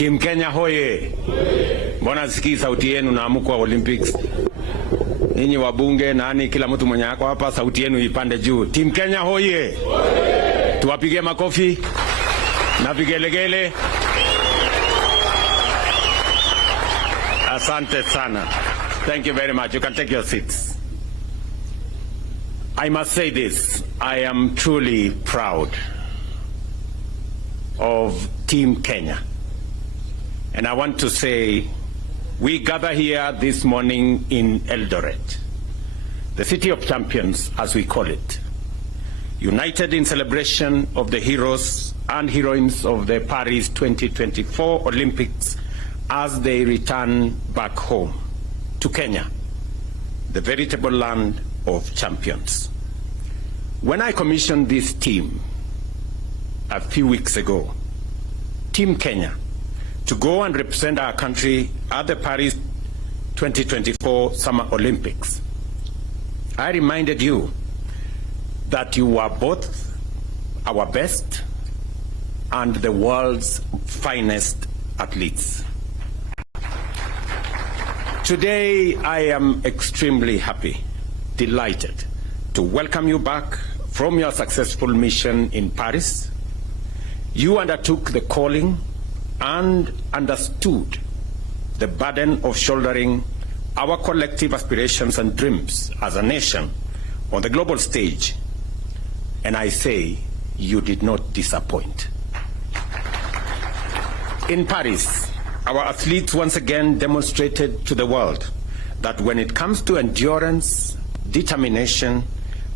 Team Kenya hoye. Mbona sikii sauti yenu na amuko wa Olympics? Ninyi wabunge nani kila mtu mwenye yako hapa sauti yenu ipande juu. Team Kenya hoye. Tuwapige makofi na vigelegele. Asante sana. Thank you very much. You can take your seats. I must say this. I am truly proud of Team Kenya. And I want to say, we gather here this morning in Eldoret, the city of champions, as we call it, united in celebration of the heroes and heroines of the Paris 2024 Olympics as they return back home to Kenya, the veritable land of champions. When I commissioned this team a few weeks ago, Team Kenya, to go and represent our country at the Paris 2024 Summer Olympics, I reminded you that you are both our best and the world's finest athletes. Today, I am extremely happy, delighted to welcome you back from your successful mission in Paris. You undertook the calling and understood the burden of shouldering our collective aspirations and dreams as a nation on the global stage. And I say, you did not disappoint. In Paris, our athletes once again demonstrated to the world that when it comes to endurance, determination,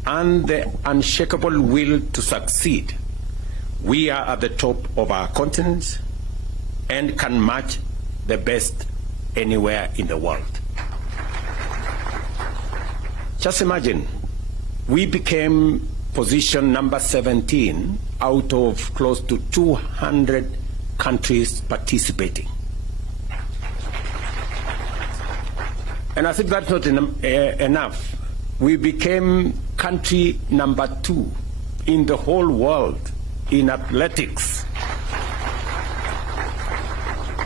and the unshakable will to succeed, we are at the top of our continent and can match the best anywhere in the world. Just imagine, we became position number 17 out of close to 200 countries participating. And I think that's not enough. We became country number 2 in the whole world in athletics.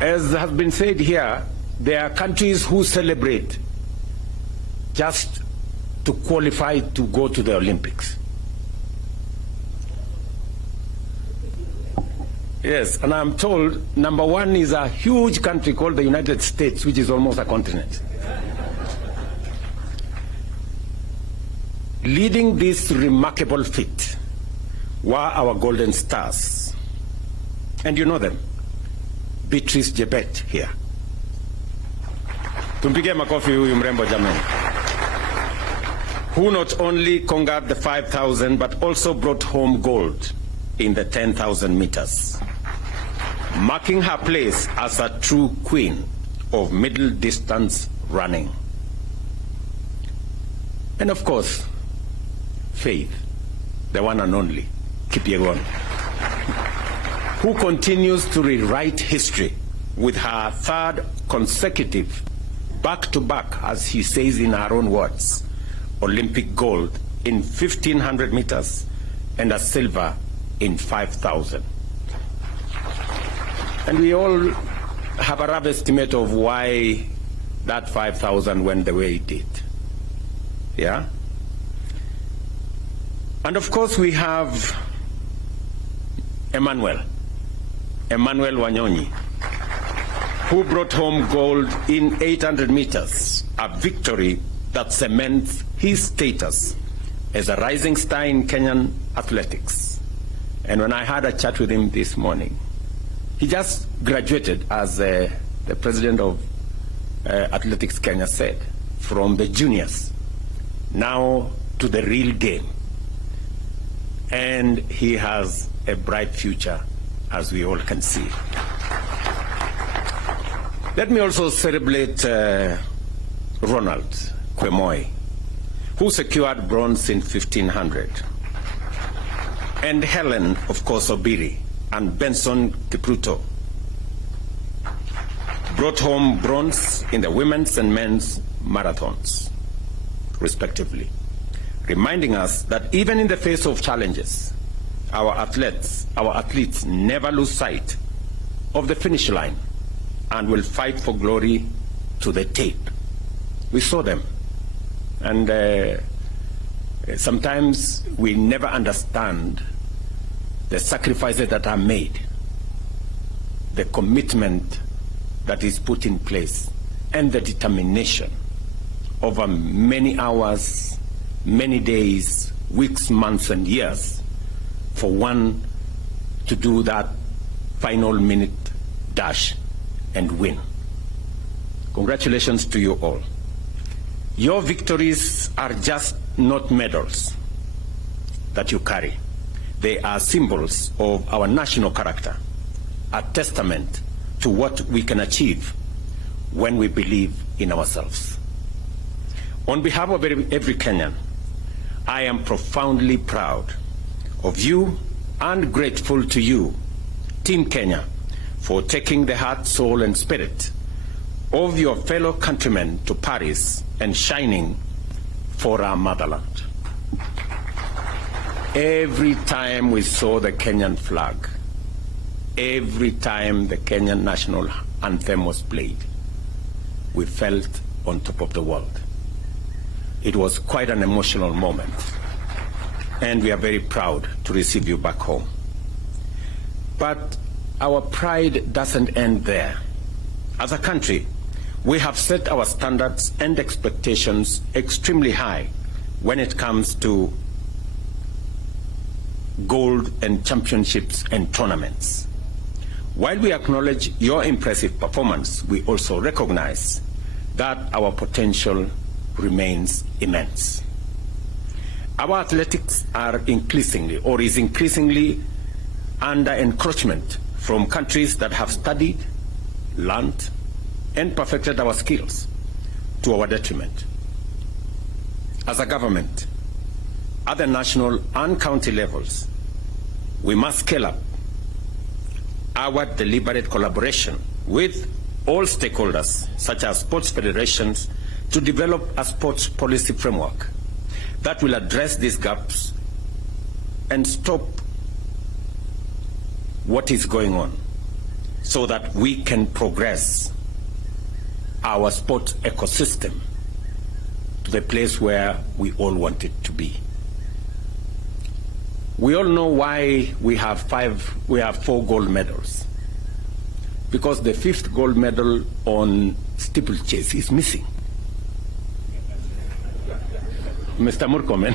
As has been said here, there are countries who celebrate just to qualify to go to the Olympics. Yes, and I'm told number 1 is a huge country called the United States, which is almost a continent. Leading this remarkable feat were our golden stars. And you know them. Beatrice Jebet here. Tumpige makofi huyu mrembo jamani. Who not only conquered the 5,000 but also brought home gold in the 10,000 meters, marking her place as a true queen of middle distance running. And of course, Faith, the one and only, Kipyegon, who continues to rewrite history with her 3rd consecutive back-to-back, as he says in her own words, Olympic gold in 1,500 meters and a silver in 5,000. And we all have a rough estimate of why that 5,000 went the way it did. Yeah? And of course we have Emmanuel Wanyonyi, who brought home gold in 800 meters, a victory that cements his status as a rising star in Kenyan athletics. And when I had a chat with him this morning, he just graduated, as the president of Athletics Kenya said, from the juniors now to the real game. And he has a bright future, as we all can see. Let me also celebrate Ronald Kwemoy, who secured bronze in 1,500. And Helen, of course, Obiri, and Benson Kipruto brought home bronze in the women's and men's marathons, respectively, reminding us that even in the face of challenges, our athletes never lose sight of the finish line and will fight for glory to the tape. We saw them. And sometimes we never understand the sacrifices that are made, the commitment that is put in place, and the determination over many hours, many days, weeks, months, and years for one to do that final minute dash and win. Congratulations to you all. Your victories are just not medals that you carry. They are symbols of our national character, a testament to what we can achieve when we believe in ourselves. On behalf of every Kenyan, I am profoundly proud of you and grateful to you, Team Kenya, for taking the heart, soul, and spirit of your fellow countrymen to Paris and shining for our motherland. Every time we saw the Kenyan flag, every time the Kenyan national anthem was played, we felt on top of the world. It was quite an emotional moment, and we are very proud to receive you back home. But our pride doesn't end there. As a country, we have set our standards and expectations extremely high when it comes to gold and championships and tournaments. While we acknowledge your impressive performance, we also recognize that our potential remains immense. Our athletics are increasingly under encroachment from countries that have studied, learned, and perfected our skills to our detriment. As a government, at the national and county levels, we must scale up our deliberate collaboration with all stakeholders, such as sports federations, to develop a sports policy framework that will address these gaps and stop what is going on so that we can progress our sports ecosystem to the place where we all want it to be. We all know why we have 4 gold medals. Because the 5th gold medal on steeplechase is missing. Mr. Murkomen,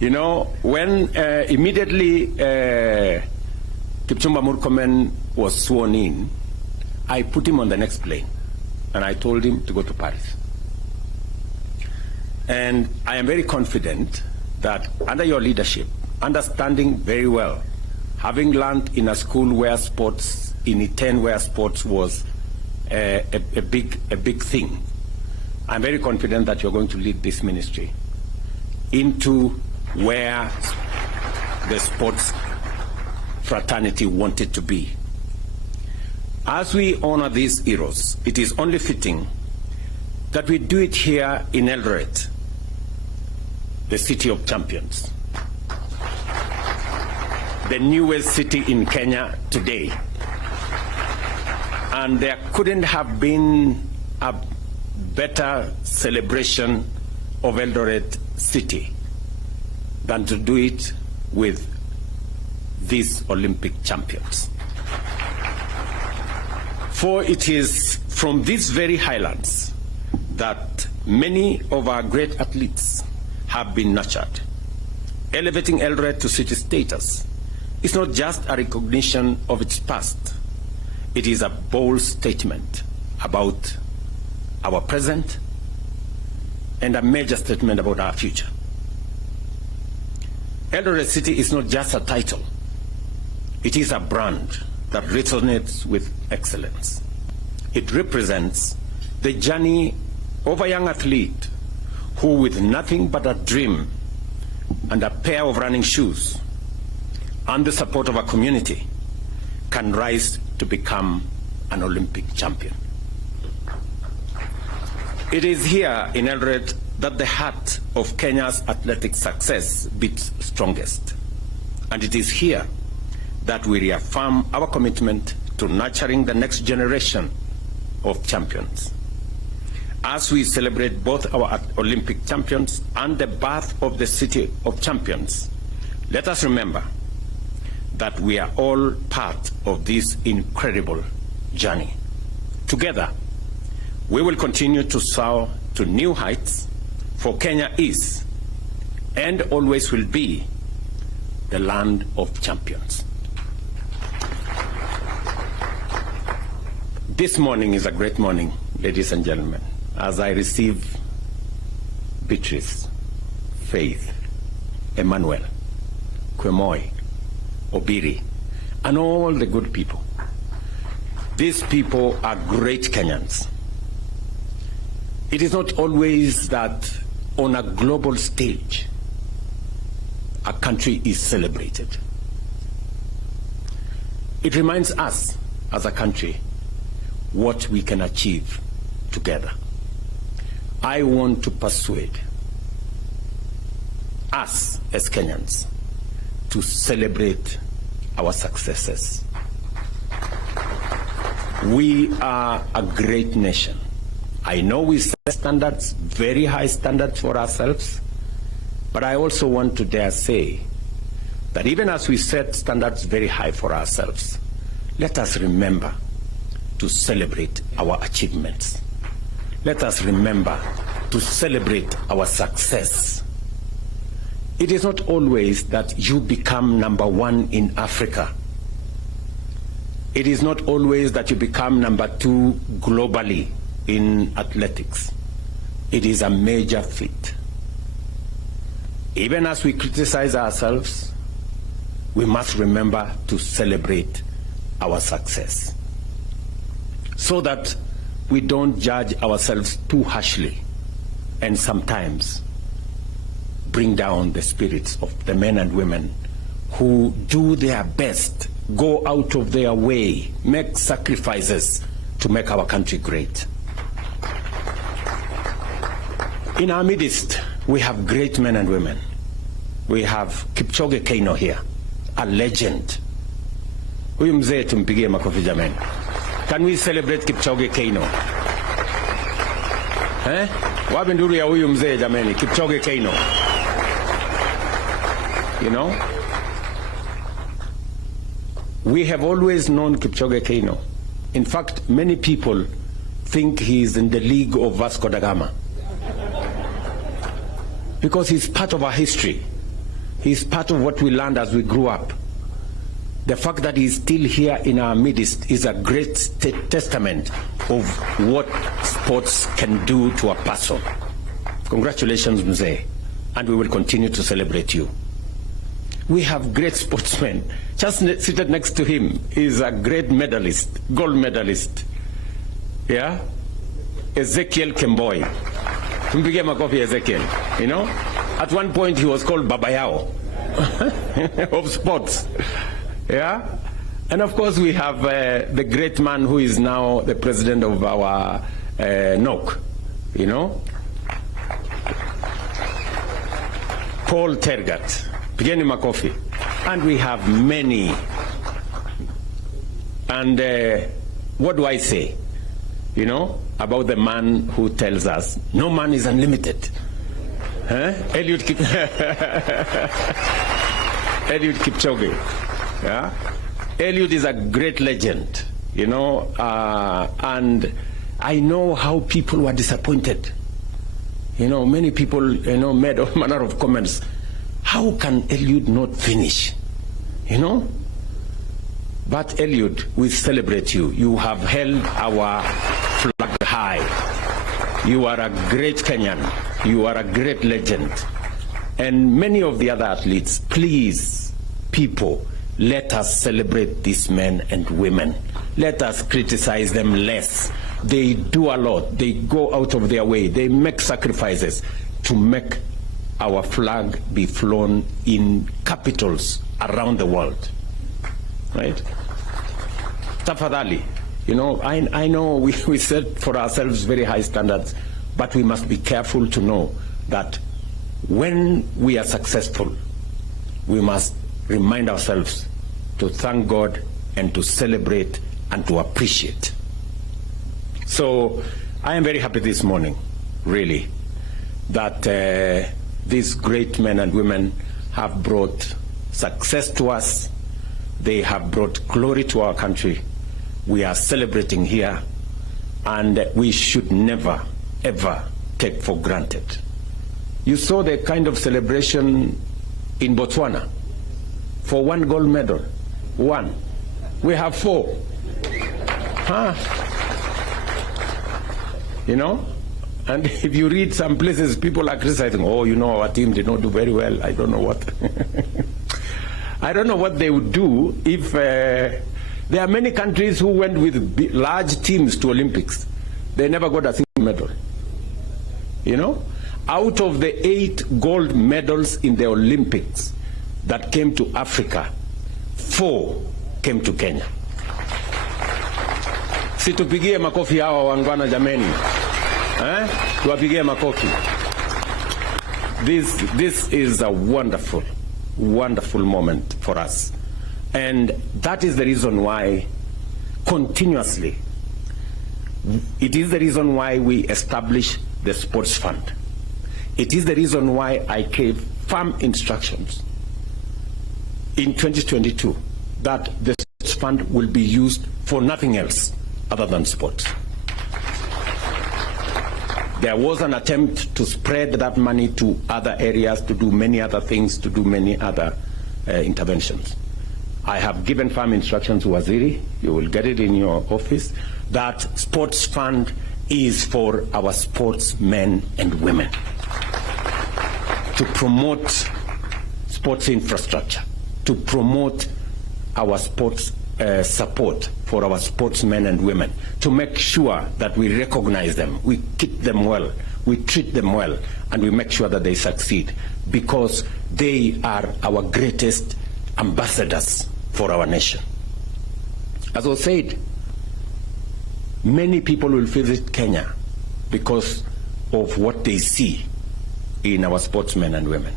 you know, when immediately Kipchumba Murkomen was sworn in, I put him on the next plane and I told him to go to Paris. And I am very confident that under your leadership, understanding very well, having learned in a school where sports, in Iten where sports was a big thing, I'm very confident that you're going to lead this ministry into where the sports fraternity wanted to be. As we honor these heroes, it is only fitting that we do it here in Eldoret, the city of champions, the newest city in Kenya today. And there couldn't have been a better celebration of Eldoret city than to do it with these Olympic champions. For it is from these very highlands that many of our great athletes have been nurtured. Elevating Eldoret to city status is not just a recognition of its past. It is a bold statement about our present and a major statement about our future. Eldoret City is not just a title. It is a brand that resonates with excellence. It represents the journey of a young athlete who, with nothing but a dream and a pair of running shoes and the support of a community, can rise to become an Olympic champion. It is here in Eldoret that the heart of Kenya's athletic success beats strongest. And it is here that we reaffirm our commitment to nurturing the next generation of champions. As we celebrate both our Olympic champions and the birth of the City of Champions, let us remember that we are all part of this incredible journey. Together, we will continue to soar to new heights, for Kenya is and always will be the land of champions. This morning is a great morning, ladies and gentlemen, as I receive Beatrice, Faith, Emmanuel, Kwemoy, Obiri, and all the good people. These people are great Kenyans. It is not always that on a global stage a country is celebrated. It reminds us as a country what we can achieve together. I want to persuade us as Kenyans to celebrate our successes. We are a great nation. I know we set standards, very high standards for ourselves, but I also want to dare say that even as we set standards very high for ourselves, let us remember to celebrate our achievements. Let us remember to celebrate our success. It is not always that you become number one in Africa. It is not always that you become number two globally in athletics. It is a major feat. Even as we criticize ourselves, we must remember to celebrate our success so that we don't judge ourselves too harshly and sometimes bring down the spirits of the men and women who do their best, go out of their way, make sacrifices to make our country great. In our midst, we have great men and women. We have Kipchoge Keino here, a legend. Huyu mzee tumpigie makofi jamani. Can we celebrate Kipchoge Keino? Wapi nduru ya huyu mzee jamani, Kipchoge Keino. You know? We have always known Kipchoge Keino. In fact, many people think he is in the league of Vasco da Gama, because he's part of our history. He's part of what we learned as we grew up. The fact that he's still here in our midst is a great testament of what sports can do to a person. Congratulations, Mzee, and we will continue to celebrate you. We have great sportsmen. Just seated next to him is a great medalist, gold medalist. Yeah? Ezekiel Kemboi. Tumpige makofi Ezekiel. You know? At one point he was called Babayao of sports. Yeah? And of course we have the great man who is now the president of our NOC. You know? Paul Tergat. Pigeni makofi. And we have many. And what do I say? You know, about the man who tells us, no man is unlimited. Eliud Kipchoge. Yeah? Eliud is a great legend, you know, and I know how people were disappointed. You know, many people, you know, made all manner of comments. How can Eliud not finish? You know? But Eliud, we celebrate you. You have held our flag high. You are a great Kenyan. You are a great legend. And many of the other athletes, please, people, let us celebrate these men and women. Let us criticize them less. They do a lot. They go out of their way. They make sacrifices to make our flag be flown in capitals around the world. Right? Tafadhali, you know, I know we set for ourselves very high standards, but we must be careful to know that when we are successful, we must remind ourselves to thank God and to celebrate and to appreciate. So I am very happy this morning, really, that these great men and women have brought success to us. They have brought glory to our country. We are celebrating here, and we should never, ever take for granted. You saw the kind of celebration in Botswana for 1 gold medal. 1. We have 4. Huh? You know? And if you read some places, people are criticizing, oh, you know, our team did not do very well. I don't know what. I don't know what they would do if there are many countries who went with large teams to Olympics. They never got a single medal. You know? Out of the 8 gold medals in the Olympics that came to Africa, 4 came to Kenya. Situpigie makofi hawa wangwana jameni. Tuwapigie makofi. This is a wonderful, wonderful moment for us. And that is the reason why continuously, it is the reason why we establish the sports fund. It is the reason why I gave firm instructions in 2022 that the sports fund will be used for nothing else other than sports. There was an attempt to spread that money to other areas, to do many other things, to do many other interventions. I have given firm instructions to Waziri, you will get it in your office, that sports fund is for our sportsmen and women, to promote sports infrastructure, to promote our sports support for our sportsmen and women, to make sure that we recognize them, we keep them well, we treat them well, and we make sure that they succeed, because they are our greatest ambassadors for our nation. As I said, many people will visit Kenya because of what they see in our sportsmen and women.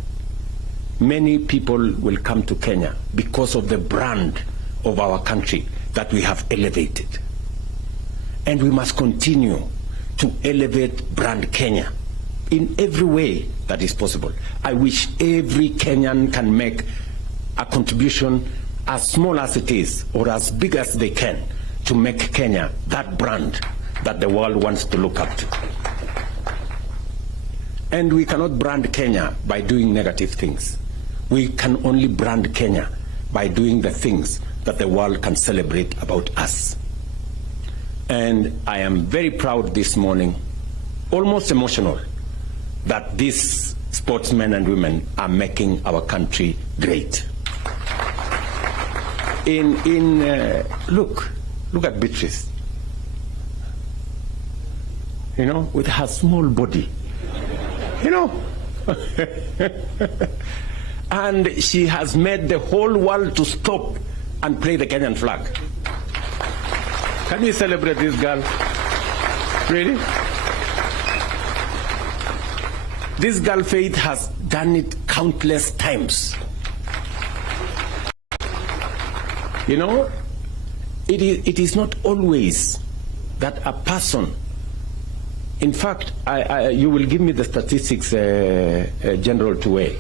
Many people will come to Kenya because of the brand of our country that we have elevated. And we must continue to elevate brand Kenya in every way that is possible. I wish every Kenyan can make a contribution, as small as it is or as big as they can, to make Kenya that brand that the world wants to look up to. And we cannot brand Kenya by doing negative things. We can only brand Kenya by doing the things that the world can celebrate about us. And I am very proud this morning, almost emotional, that these sportsmen and women are making our country great. Look at Beatrice, you know, with her small body, you know. And she has made the whole world to stop and play the Kenyan flag. Can we celebrate this girl? Really? This girl, Faith, has done it countless times. You know, it is not always that a person, in fact, you will give me the statistics, General Tuwe,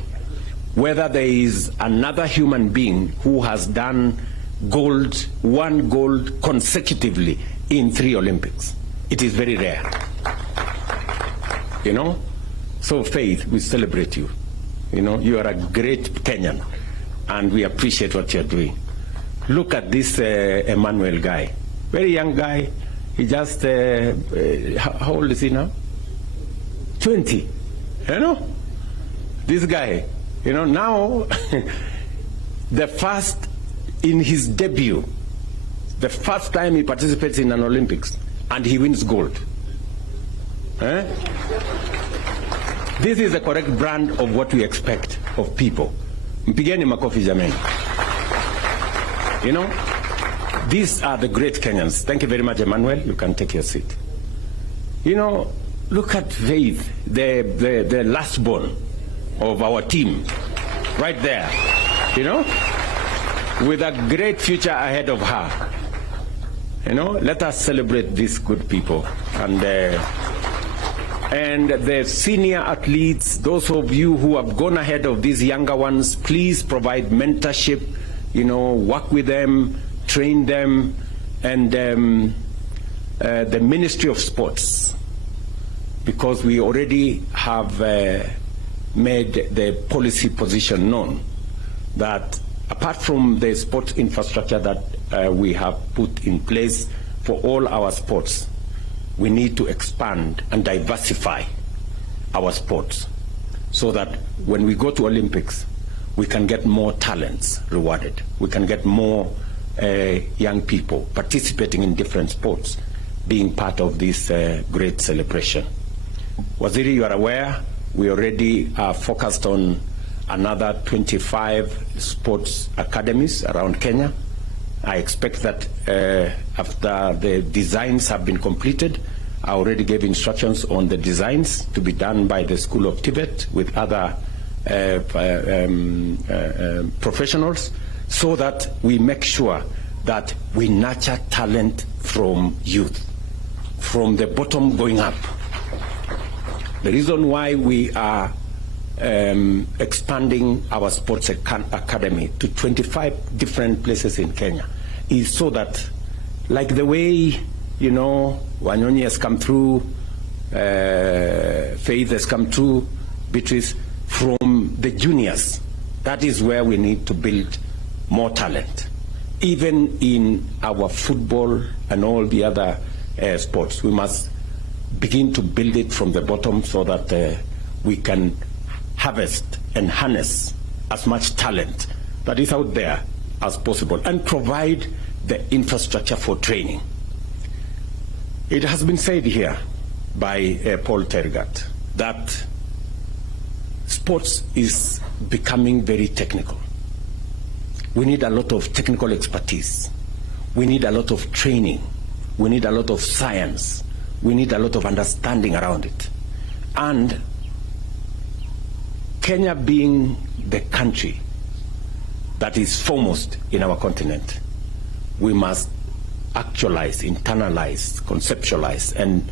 whether there is another human being who has done one gold consecutively in 3 Olympics. It is very rare. You know? So Faith, we celebrate you. You know, you are a great Kenyan, and we appreciate what you're doing. Look at this Emmanuel guy, very young guy. He just, how old is he now? 20, you know? This guy, you know, now, the first, in his debut, the first time he participates in an Olympics, and he wins gold. This is the correct brand of what we expect of people. Mpigeni makofi jameni. You know, these are the great Kenyans. Thank you very much, Emmanuel. You can take your seat. You know, look at Faith, the last born of our team, right there, you know, with a great future ahead of her. You know, let us celebrate these good people. And the senior athletes, those of you who have gone ahead of these younger ones, please provide mentorship, you know, work with them, train them, and the Ministry of Sports, because we already have made the policy position known that apart from the sports infrastructure that we have put in place for all our sports, we need to expand and diversify our sports so that when we go to Olympics, we can get more talents rewarded. We can get more young people participating in different sports, being part of this great celebration. Waziri, you are aware, we already are focused on another 25 sports academies around Kenya. I expect that after the designs have been completed, I already gave instructions on the designs to be done by the School of Tibet with other professionals, so that we make sure that we nurture talent from youth, from the bottom going up. The reason why we are expanding our sports academy to 25 different places in Kenya is so that, like the way, you know, Wanyonyi has come through, Faith has come through, Beatrice, from the juniors, that is where we need to build more talent. Even in our football and all the other sports, we must begin to build it from the bottom so that we can harvest and harness as much talent that is out there as possible and provide the infrastructure for training. It has been said here by Paul Tergat that sports is becoming very technical. We need a lot of technical expertise. We need a lot of training. We need a lot of science. We need a lot of understanding around it. And Kenya being the country that is foremost in our continent, we must actualize, internalize, conceptualize, and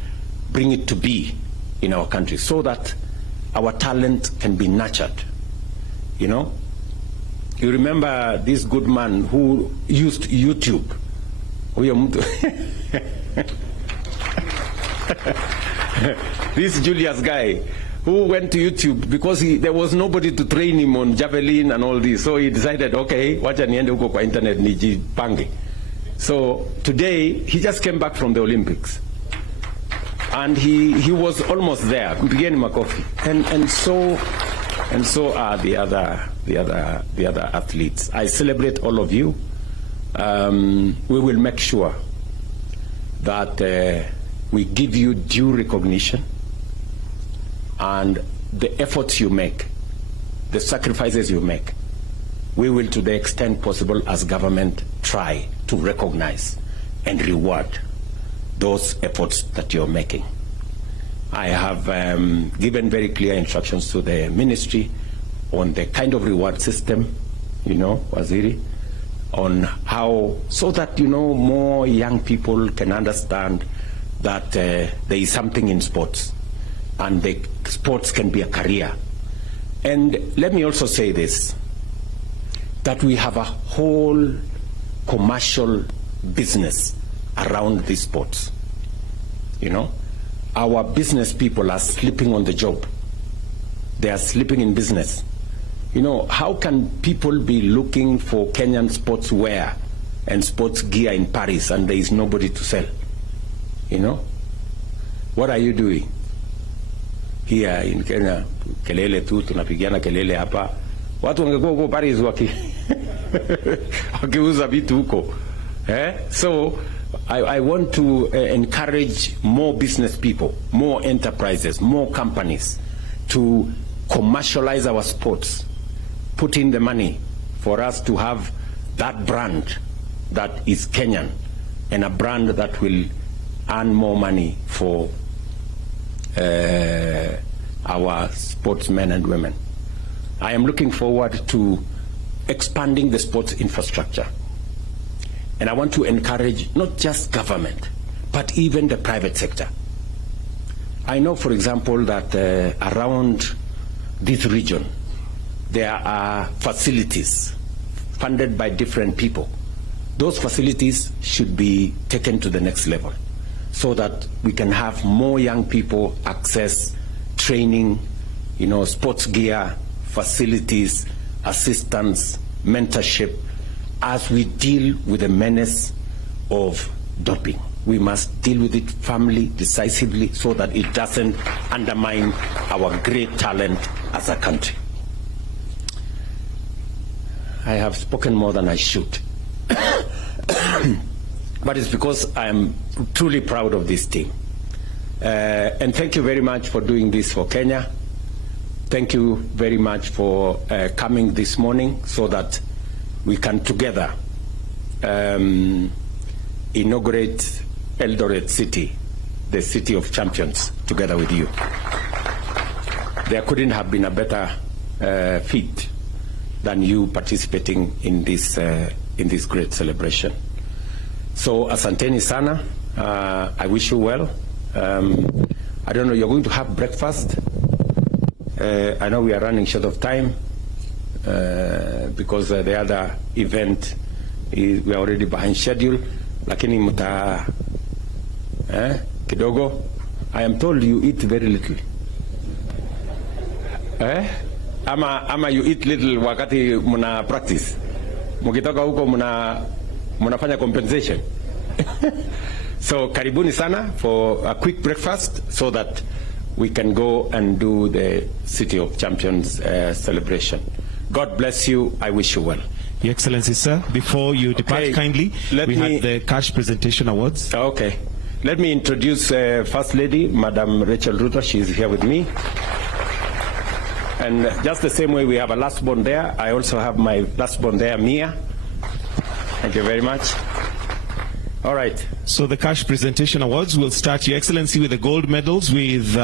bring it to be in our country so that our talent can be nurtured. You know, you remember this good man who used YouTube. This Julius guy who went to YouTube because there was nobody to train him on javelin and all this. So he decided, okay, wacha niende huko kwa internet nijipange. So today he just came back from the Olympics, and he was almost there. Mpigeni makofi. And so are the other athletes. I celebrate all of you. We will make sure that we give you due recognition, and the efforts you make, the sacrifices you make, we will, to the extent possible as government, try to recognize and reward those efforts that you're making. I have given very clear instructions to the ministry on the kind of reward system, you know, Waziri, on how, so that, you know, more young people can understand that there is something in sports, and the sports can be a career. And let me also say this, that we have a whole commercial business around these sports. You know, our business people are sleeping on the job. They are sleeping in business. You know, how can people be looking for Kenyan sports wear and sports gear in Paris and there is nobody to sell? You know, what are you doing here in Kenya? Kelele tu, tunapigiana kelele hapa. Watu wangekuwa huko Paris wakiuza vitu huko. So I want to encourage more business people, more enterprises, more companies to commercialize our sports, put in the money for us to have that brand that is Kenyan, and a brand that will earn more money for our sportsmen and women. I am looking forward to expanding the sports infrastructure. And I want to encourage not just government, but even the private sector. I know, for example, that around this region, there are facilities funded by different people. Those facilities should be taken to the next level so that we can have more young people access training, sports gear, facilities, assistance, mentorship, as we deal with the menace of doping. We must deal with it firmly, decisively, so that it doesn't undermine our great talent as a country. I have spoken more than I should. But it's because I am truly proud of this team. And thank you very much for doing this for Kenya. Thank you very much for coming this morning so that we can together inaugurate Eldoret City, the city of champions, together with you. There couldn't have been a better feat than you participating in this great celebration. So asanteni sana. I wish you well. I don't know, you're going to have breakfast. I know we are running short of time because the other event we are already behind schedule. Lakini muta kidogo. I am told you eat very little. Ama you eat little wakati muna practice. Mukitoka huko munafanya compensation. So karibuni sana for a quick breakfast so that we can go and do the City of Champions celebration. God bless you. I wish you well. Your Excellency, sir, before you depart kindly, we had the cash presentation awards. Okay. Let me introduce First Lady, Madam Rachel Ruto. She's here with me. And just the same way we have a last born there, I also have my last born there, Mia. Thank you very much. All right. So the cash presentation awards will start, Your Excellency, with the gold medals with